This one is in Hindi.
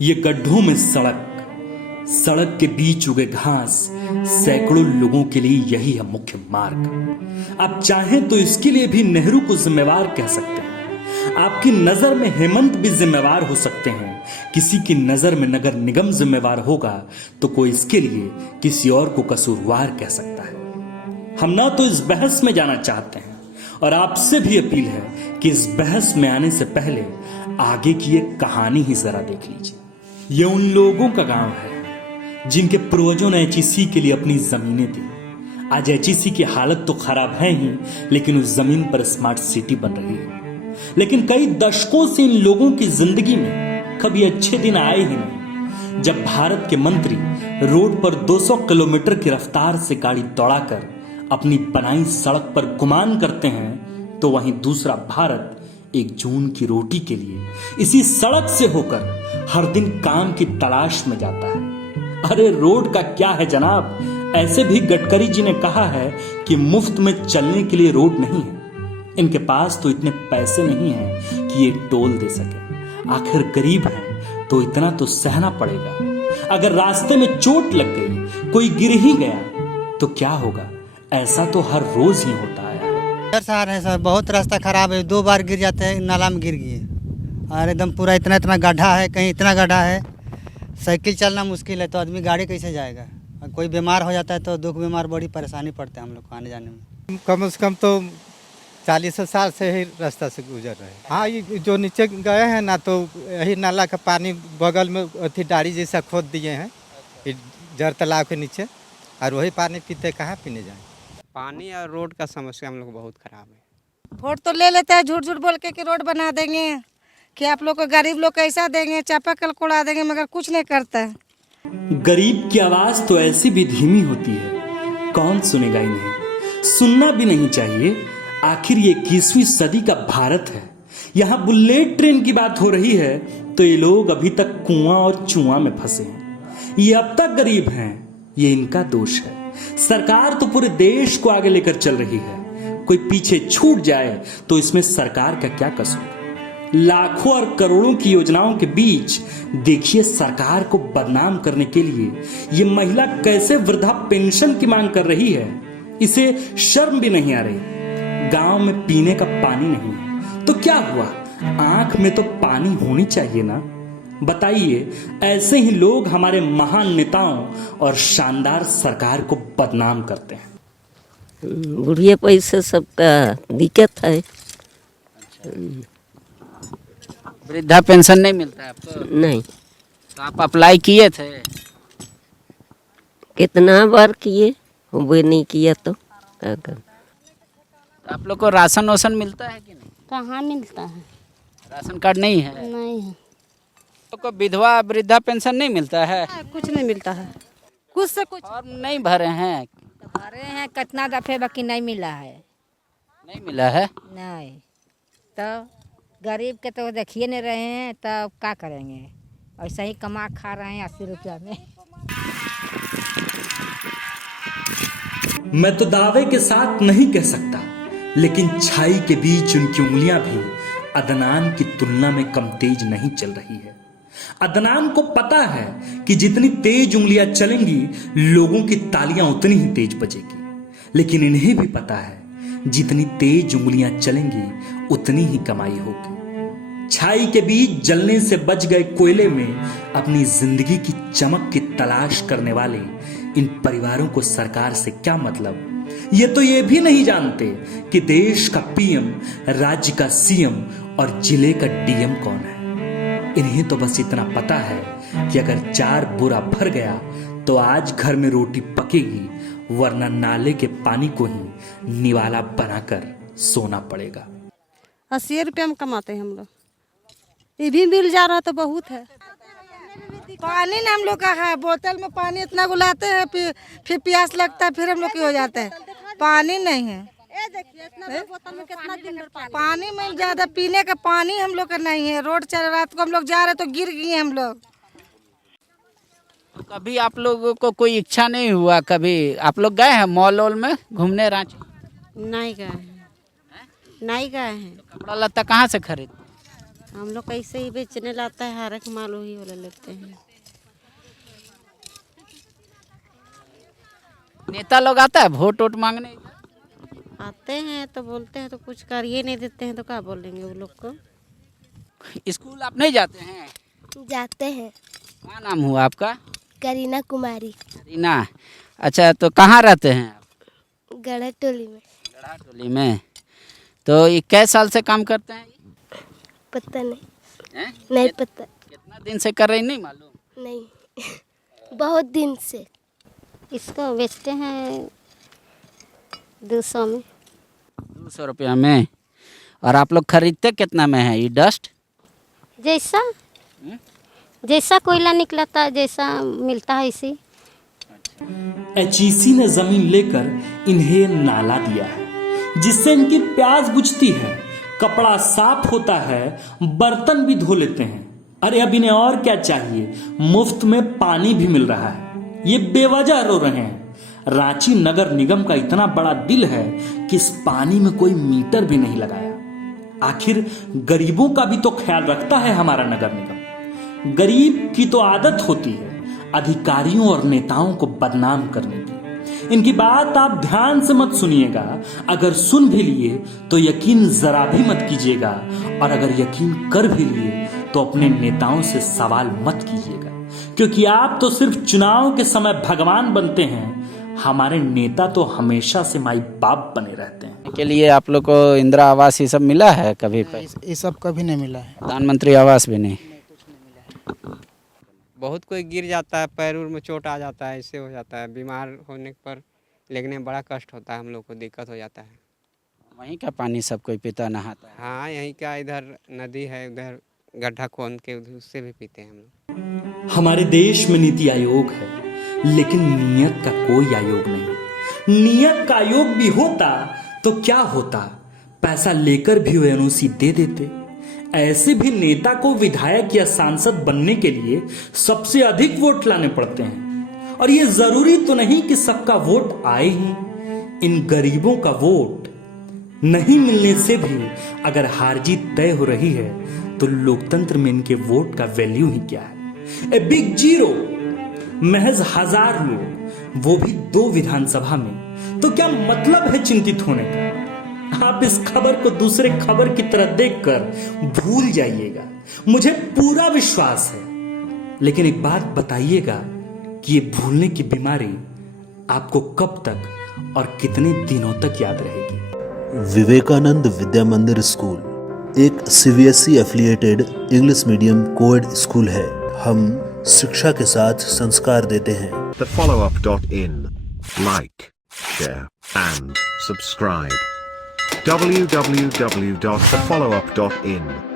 ये गड्ढों में सड़क, सड़क के बीच उगे घास, सैकड़ों लोगों के लिए यही है मुख्य मार्ग। आप चाहें तो इसके लिए भी नेहरू को जिम्मेवार कह सकते हैं। आपकी नजर में हेमंत भी जिम्मेवार हो सकते हैं। किसी की नजर में नगर निगम जिम्मेवार होगा तो कोई इसके लिए किसी और को कसूरवार कह सकता है। हम ना तो इस बहस में जाना चाहते हैं और आपसे भी अपील है कि इस बहस में आने से पहले आगे की एक कहानी ही जरा देख लीजिए। ये उन लोगों का गांव है जिनके पूर्वजों ने एचईसी के लिए अपनी जमीनें दी। आज एचईसी की हालत तो खराब है ही, लेकिन उस जमीन पर स्मार्ट सिटी बन रही है। लेकिन कई दशकों से इन लोगों की जिंदगी में कभी अच्छे दिन आए ही नहीं। जब भारत के मंत्री रोड पर 200 किलोमीटर की रफ्तार से गाड़ी दौड़ाकर अपनी बनाई सड़क पर गुमान करते हैं, तो वहीं दूसरा भारत 1 जून की रोटी के लिए इसी सड़क से होकर हर दिन काम की तलाश में जाता है। अरे रोड का क्या है जनाब, ऐसे भी गडकरी जी ने कहा है कि मुफ्त में चलने के लिए रोड नहीं है। इनके पास तो इतने पैसे नहीं हैं कि ये टोल दे सके। आखिर गरीब हैं तो इतना तो सहना पड़ेगा। अगर रास्ते में चोट लग गई, कोई गिर ही गया तो क्या होगा? ऐसा तो हर रोज ही होता है। सर है सर, बहुत रास्ता खराब है। 2 बार गिर जाते हैं, नाला में गिर गए और एकदम पूरा इतना गड्ढा है, कहीं इतना गड्ढा है, साइकिल चलना मुश्किल है। तो आदमी गाड़ी कैसे जाएगा? कोई बीमार हो जाता है तो दुख बीमार बड़ी परेशानी पड़ता है हम लोग को आने जाने में। कम से कम तो 40 साल से ही रास्ता से गुजर रहे हैं। हाँ, ये जो नीचे गए हैं ना, तो यही नाला का पानी बगल में अथी डाड़ी जैसा खोद दिए हैं जर तालाब के नीचे, और वही पानी पीते, कहाँ पीने जाए। पानी और रोड का समस्या हम लोग बहुत खराब है। वोट तो ले लेते हैं झूठ झूठ बोल के कि रोड बना देंगे, कि आप लोग को गरीब लोग कैसा देंगे, चापाकल कोड़ा देंगे, मगर कुछ नहीं करता है। गरीब की आवाज तो ऐसी भी धीमी होती है, कौन सुनेगा इन्हें? सुनना भी नहीं चाहिए। आखिर ये 21वीं सदी का भारत है। यहाँ बुलेट ट्रेन की बात हो रही है तो ये लोग अभी तक कुआं और चुआं में फंसे हैं। ये अब तक गरीब हैं, ये इनका दोष है। सरकार तो पूरे देश को आगे लेकर चल रही है। कोई पीछे छूट जाए तो इसमें सरकार का क्या कसूर? लाखों और करोड़ों की योजनाओं के बीच देखिए सरकार को बदनाम करने के लिए ये महिला कैसे वृद्धा पेंशन की मांग कर रही है। इसे शर्म भी नहीं आ रही। गांव में पीने का पानी नहीं है तो क्या हुआ? आंख में तो पानी होनी चाहिए ना। बताइए, ऐसे ही लोग हमारे महान नेताओं और शानदार सरकार को बदनाम करते हैं। बुढ़िया पैसे सबका दिक्कत है। वृद्धा पेंशन नहीं मिलता है आपको? नहीं। तो आप अप्लाई किए थे? कितना बार किए, वो नहीं किया तो क्या कर। तो आप लोग को राशन वाशन मिलता है कि नहीं? कहाँ मिलता है? राशन कार्ड नहीं है? नहीं है। तो को विधवा वृद्धा पेंशन नहीं मिलता है? कुछ नहीं मिलता है, कुछ से कुछ और नहीं भरे हैं? भरे हैं कितना दफे, बाकी नहीं मिला है। नहीं मिला है? नहीं तो गरीब के तो देखिए नहीं रहे हैं, तब क्या करेंगे? ऐसा ही कमा खा रहे हैं 80 रुपया में। मैं तो दावे के साथ नहीं कह सकता, लेकिन छाई के बीच उनकी उंगलियां भी अदनान की तुलना में कम तेज नहीं चल रही है। अदनान को पता है कि जितनी तेज उंगलियां चलेंगी, लोगों की तालियां उतनी ही तेज बजेगी। लेकिन इन्हें भी पता है जितनी तेज उंगलियां चलेंगी उतनी ही कमाई होगी। छाई के बीच जलने से बच गए कोयले में अपनी जिंदगी की चमक की तलाश करने वाले इन परिवारों को सरकार से क्या मतलब? ये तो ये भी नहीं जानते कि देश का पीएम, राज्य का सीएम और जिले का डीएम कौन है। इन्हें तो बस इतना पता है कि अगर 4 बोरा भर गया तो आज घर में रोटी पकेगी, वरना नाले के पानी को ही निवाला बनाकर सोना पड़ेगा। 80 रुपया में कमाते हैं हम लोग, ये भी मिल जा रहा तो बहुत है। पानी ना हम लोग का है, बोतल में पानी इतना गुलाते हैं, फिर प्यास लगता है, फिर हम लोग की हो जाता है। पानी नहीं है, पानी में ज्यादा पीने का पानी हम लोग का नहीं है। रोड चल रात को हम लोग जा रहे तो गिर गए हम लोग। तो कभी आप लोगों को कोई इच्छा नहीं हुआ, कभी आप लोग गए हैं मॉल वॉल में घूमने रांची? नहीं गए हैं, नहीं गए हैं। कपड़ा लत्ता कहाँ से खरीद? हम लोग कैसे ही बेचने लाता है, हर एक माल वही वाला लेते हैं। नेता लोग आता है वोट वोट मांगने? आते हैं तो बोलते हैं तो कुछ करिए नहीं देते हैं तो क्या बोलेंगे वो लोग को। स्कूल आप नहीं जाते हैं? जाते हैं। क्या नाम हुआ आपका? करीना कुमारी। रीना। अच्छा, तो कहाँ रहते हैं आप? गढ़ा टोली में। गढ़ा टोली में। तो ये कै साल से काम करते हैं? पता नहीं। हैं? नहीं पता। कितना दिन से कर रही, नहीं मालूम? नहीं बहुत दिन से। इसको बेचते हैं 200 में। 200 रुपया में। और आप लोग खरीदते कितना में है ये डस्ट? जैसा कोयला निकलता है, जैसा मिलता है इसी। एचईसी ने जमीन लेकर इन्हें नाला दिया है जिससे इनकी प्यास बुझती है, कपड़ा साफ होता है, बर्तन भी धो लेते हैं। अरे अब इन्हें और क्या चाहिए, मुफ्त में पानी भी मिल रहा है। ये बेवजह रो रहे हैं। रांची नगर निगम का इतना बड़ा दिल है कि इस पानी में कोई मीटर भी नहीं लगाया। आखिर गरीबों का भी तो ख्याल रखता है हमारा नगर निगम। गरीब की तो आदत होती है अधिकारियों और नेताओं को बदनाम करने की। इनकी बात आप ध्यान से मत सुनिएगा, अगर सुन भी लिए तो यकीन जरा भी मत कीजिएगा, और अगर यकीन कर भी लिए तो अपने नेताओं से सवाल मत कीजिएगा, क्योंकि आप तो सिर्फ चुनाव के समय भगवान बनते हैं। हमारे नेता तो हमेशा से माई बाप बने रहते हैं। के लिए आप लोग को इंदिरा आवास ये सब मिला है कभी? ये सब कभी नहीं मिला है। प्रधानमंत्री आवास भी नहीं? बहुत कोई गिर जाता है, पैर उर में चोट आ जाता है, इससे हो जाता है। बीमार होने पर लेने में बड़ा कष्ट होता है, हम लोग को दिक्कत हो जाता है। वहीं का पानी सब कोई पीता नहाता है? हाँ, यहीं का इधर नदी है, उधर गड्ढा खोद के उससे भी पीते हैं हम लोग। हमारे देश में नीति आयोग है, लेकिन नियत का कोई आयोग नहीं। नियत का आयोग भी होता तो क्या होता, पैसा लेकर भी वे एनओसी दे देते। ऐसे भी नेता को विधायक या सांसद बनने के लिए सबसे अधिक वोट लाने पड़ते हैं, और ये जरूरी तो नहीं कि सबका वोट आए ही। इन गरीबों का वोट नहीं मिलने से भी अगर हार जीत तय हो रही है तो लोकतंत्र में इनके वोट का वैल्यू ही क्या है। ए बिग जीरो, महज 1000 लोग, वो भी 2 विधानसभा में, तो क्या मतलब है चिंतित होने का। आप इस खबर को दूसरे खबर की तरह देखकर भूल जाइएगा, मुझे पूरा विश्वास है। लेकिन एक बात बताइएगा कि ये भूलने की बीमारी आपको कब तक और कितने दिनों तक याद रहेगी। विवेकानंद विद्या मंदिर स्कूल एक CBSE affiliated English medium coed school है। हम शिक्षा के साथ संस्कार देते हैं। TheFollowUp.in. Like, share and subscribe. www.thefollowup.in